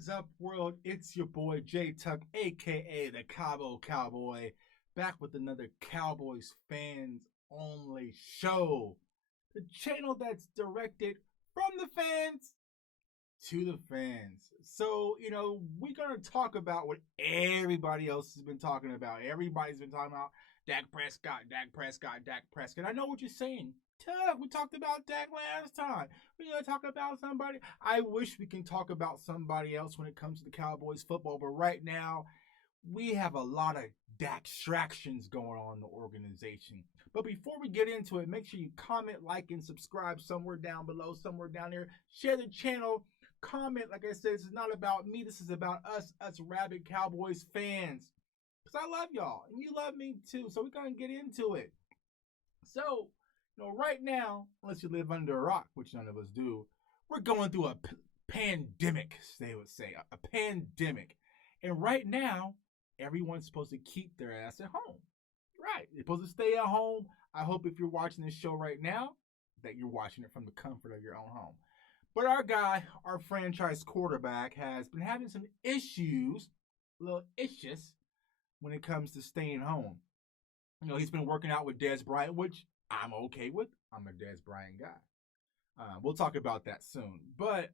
is up, world? It's your boy J Tuck, aka the Cabo Cowboy, back with another Cowboys fans only show. The channel that's directed from the fans to the fans. So, we're going to talk about what everybody else has been talking about. Everybody's been talking about Dak Prescott, Dak Prescott, Dak Prescott. I know what you're saying. Tuck, we talked about Dak last time. We're going to talk about somebody. I wish we can talk about somebody else when it comes to the Cowboys football, but right now, we have a lot of DAKstractions going on in the organization. But before we get into it, make sure you comment, like, and subscribe somewhere down below, somewhere down there. Share the channel. Comment. Like I said, this is not about me. This is about us rabid Cowboys fans. Because I love y'all, and you love me too. So we're going to get into it. So, right now, unless you live under a rock, which none of us do, we're going through a pandemic, they would say. A pandemic. And right now, everyone's supposed to keep their ass at home. Right. They're supposed to stay at home. I hope if you're watching this show right now, that you're watching it from the comfort of your own home. But our guy, our franchise quarterback, has been having some issues, little issues, when it comes to staying home. He's been working out with Dez Bryant, which I'm okay with. I'm a Dez Bryant guy. We'll talk about that soon. But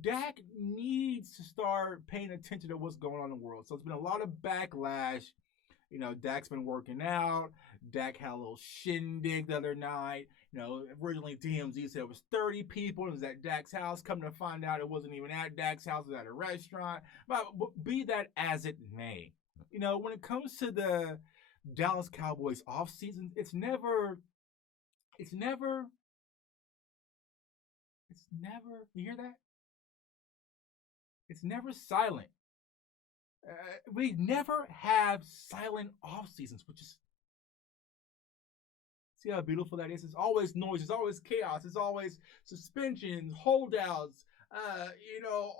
Dak needs to start paying attention to what's going on in the world. So it's been a lot of backlash. Dak's been working out. Dak had a little shindig the other night. Originally TMZ said it was 30 people. It was at Dak's house. Come to find out it wasn't even at Dak's house. It was at a restaurant. But be that as it may. When it comes to the Dallas Cowboys offseason, it's never, you hear that? It's never silent. We never have silent off seasons, which is, see how beautiful that is? It's always noise, it's always chaos, it's always suspensions, holdouts,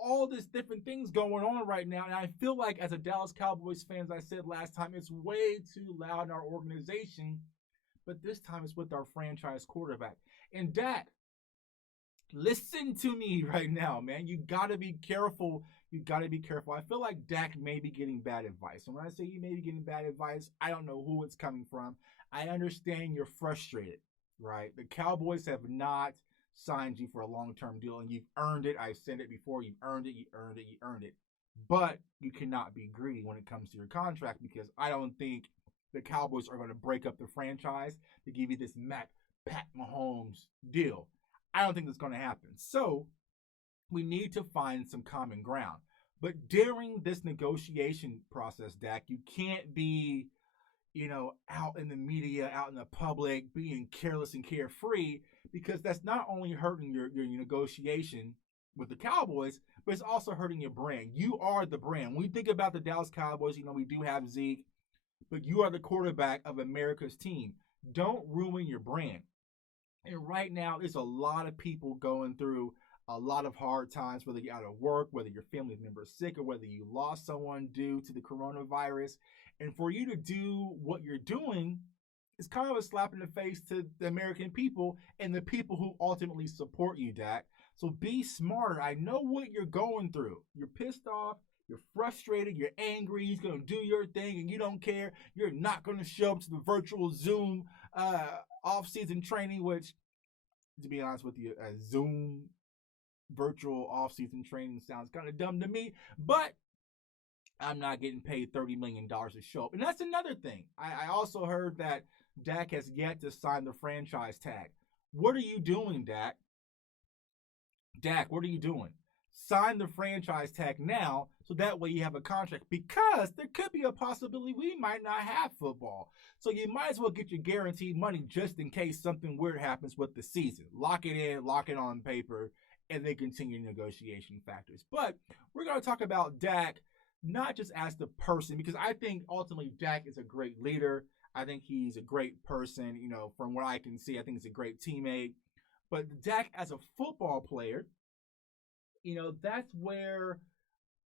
all these different things going on right now. And I feel like as a Dallas Cowboys fan, as I said last time, it's way too loud in our organization. But this time it's with our franchise quarterback. And Dak, listen to me right now, man. You got to be careful. I feel like Dak may be getting bad advice. And when I say you may be getting bad advice, I don't know who it's coming from. I understand you're frustrated, right? The Cowboys have not signed you for a long-term deal, and you've earned it. I've said it before. You've earned it. But you cannot be greedy when it comes to your contract, because I don't think the Cowboys are going to break up the franchise to give you this Pat Mahomes deal. I don't think that's going to happen. So we need to find some common ground. But during this negotiation process, Dak, you can't be, out in the media, out in the public, being careless and carefree, because that's not only hurting your negotiation with the Cowboys, but it's also hurting your brand. You are the brand. When we think about the Dallas Cowboys, we do have Zeke, but you are the quarterback of America's team. Don't ruin your brand. And right now, there's a lot of people going through a lot of hard times, whether you're out of work, whether your family member is sick, or whether you lost someone due to the coronavirus. And for you to do what you're doing is kind of a slap in the face to the American people and the people who ultimately support you, Dak. So be smarter. I know what you're going through. You're pissed off. You're frustrated. You're angry. He's going to do your thing and you don't care. You're not going to show up to the virtual Zoom off-season training, which, to be honest with you, a Zoom virtual off-season training sounds kind of dumb to me, but I'm not getting paid $30 million to show up. And that's another thing. I also heard that Dak has yet to sign the franchise tag. What are you doing, Dak? Dak, what are you doing? Sign the franchise tag now, so that way you have a contract, because there could be a possibility we might not have football. So you might as well get your guaranteed money just in case something weird happens with the season. Lock it in, lock it on paper, and then continue negotiation factors. But we're going to talk about Dak, not just as the person, because I think ultimately Dak is a great leader. I think he's a great person. From what I can see, I think he's a great teammate. But Dak as a football player, that's where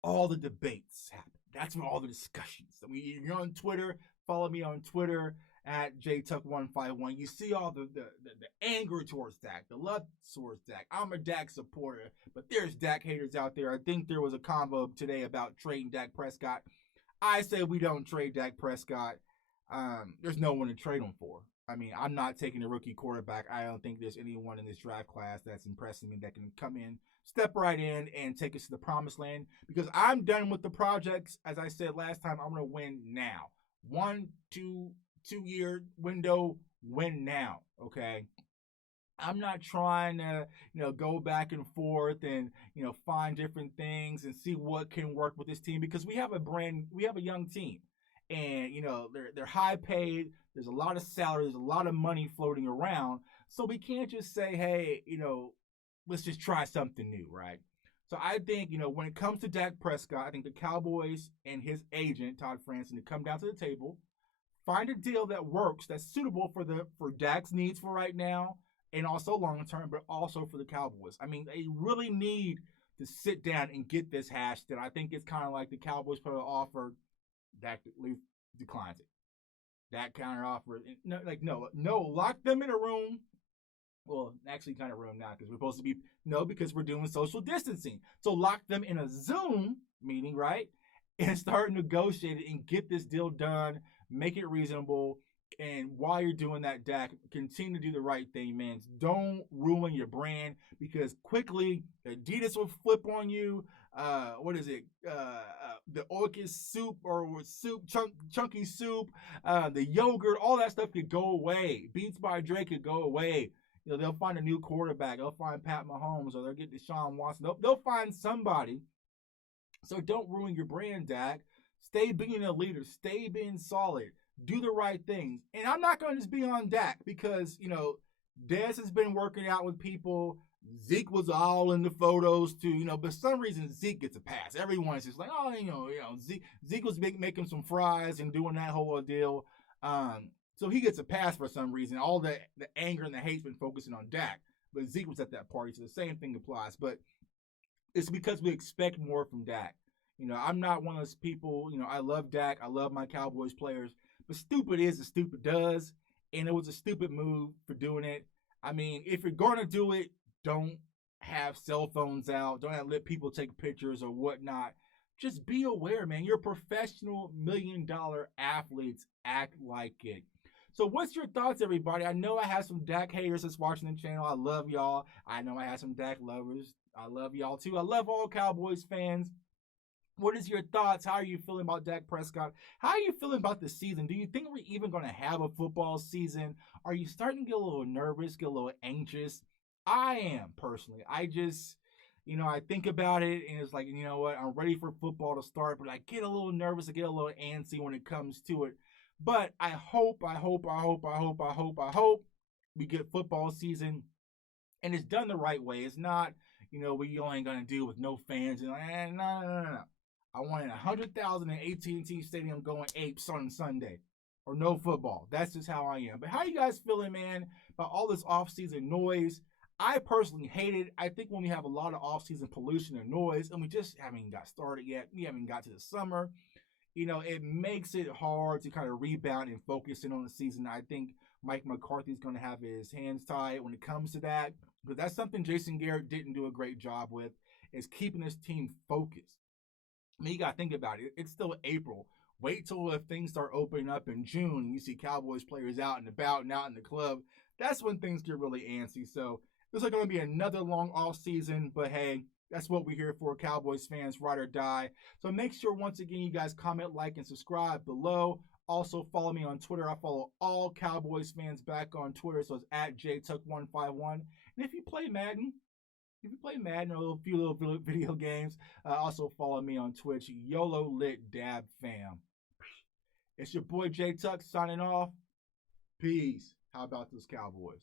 all the debates happen. That's where all the discussions. You're on Twitter. Follow me on Twitter at JTuck151. You see all the anger towards Dak, the love towards Dak. I'm a Dak supporter, but there's Dak haters out there. I think there was a convo today about trading Dak Prescott. I say we don't trade Dak Prescott. There's no one to trade him for. I mean, I'm not taking a rookie quarterback. I don't think there's anyone in this draft class that's impressing me that can come in, step right in, and take us to the promised land. Because I'm done with the projects. As I said last time, I'm going to win now. 1, 2, 2-year window, win now. Okay. I'm not trying to, go back and forth and, find different things and see what can work with this team, because we have a young team, and, they're high paid. There's a lot of salary. There's a lot of money floating around. So we can't just say, hey, let's just try something new, right? So I think, when it comes to Dak Prescott, I think the Cowboys and his agent, Todd Franson, to come down to the table, find a deal that works, that's suitable for Dak's needs for right now, and also long term, but also for the Cowboys. I mean, they really need to sit down and get this hashed. And I think it's kind of like the Cowboys put an offer, Dak declines it. Dak counter offer, no, lock them in a room. Well, actually, kind of room now, because we're supposed to be because we're doing social distancing. So lock them in a Zoom meeting, right, and start negotiating and get this deal done. Make it reasonable. And while you're doing that, Dak, continue to do the right thing, man. Don't ruin your brand, because quickly Adidas will flip on you. What is it? The orchid soup or chunky soup, the yogurt, all that stuff could go away. Beats by Dre could go away. They'll find a new quarterback. They'll find Pat Mahomes, or they'll get Deshaun Watson. They'll find somebody. So don't ruin your brand, Dak. Stay being a leader. Stay being solid. Do the right things. And I'm not going to just be on Dak, because, Dez has been working out with people. Zeke was all in the photos too, but for some reason Zeke gets a pass. Everyone's just like, Zeke was making some fries and doing that whole deal. So he gets a pass for some reason. All the anger and the hate's been focusing on Dak. But Zeke was at that party, so the same thing applies. But it's because we expect more from Dak. I'm not one of those people, I love Dak. I love my Cowboys players. But stupid is as stupid does, and it was a stupid move for doing it. I mean, if you're going to do it, don't have cell phones out. Don't have let people take pictures or whatnot. Just be aware, man. You're professional $1 million athletes. Act like it. So what's your thoughts, everybody? I know I have some Dak haters that's watching the channel. I love y'all. I know I have some Dak lovers. I love y'all too. I love all Cowboys fans. What is your thoughts? How are you feeling about Dak Prescott? How are you feeling about the season? Do you think we're even going to have a football season? Are you starting to get a little nervous, get a little anxious? I am, personally. I just, I think about it, and it's like, you know what? I'm ready for football to start, but I get a little nervous. I get a little antsy when it comes to it. But I hope we get football season, and it's done the right way. It's not, we only going to do with no fans. And no. I want 100,000 in AT&T Stadium going apes on Sunday, or no football. That's just how I am. But how you guys feeling, man, about all this offseason noise? I personally hate it. I think when we have a lot of offseason pollution and noise, and we just haven't got started yet, we haven't got to the summer, it makes it hard to kind of rebound and focus in on the season. I think Mike McCarthy's going to have his hands tied when it comes to that, but that's something Jason Garrett didn't do a great job with, is keeping his team focused. I mean, you got to think about it. It's still April. Wait till if things start opening up in June and you see Cowboys players out and about and out in the club. That's when things get really antsy. So this is going to be another long off season, but hey, that's what we're here for, Cowboys fans, ride or die. So make sure, once again, you guys comment, like, and subscribe below. Also, follow me on Twitter. I follow all Cowboys fans back on Twitter, so it's at JTuck151. And if you play Madden, or a few little video games, also follow me on Twitch, YOLO Lit Dab Fam. It's your boy J Tuck signing off. Peace. How about those Cowboys?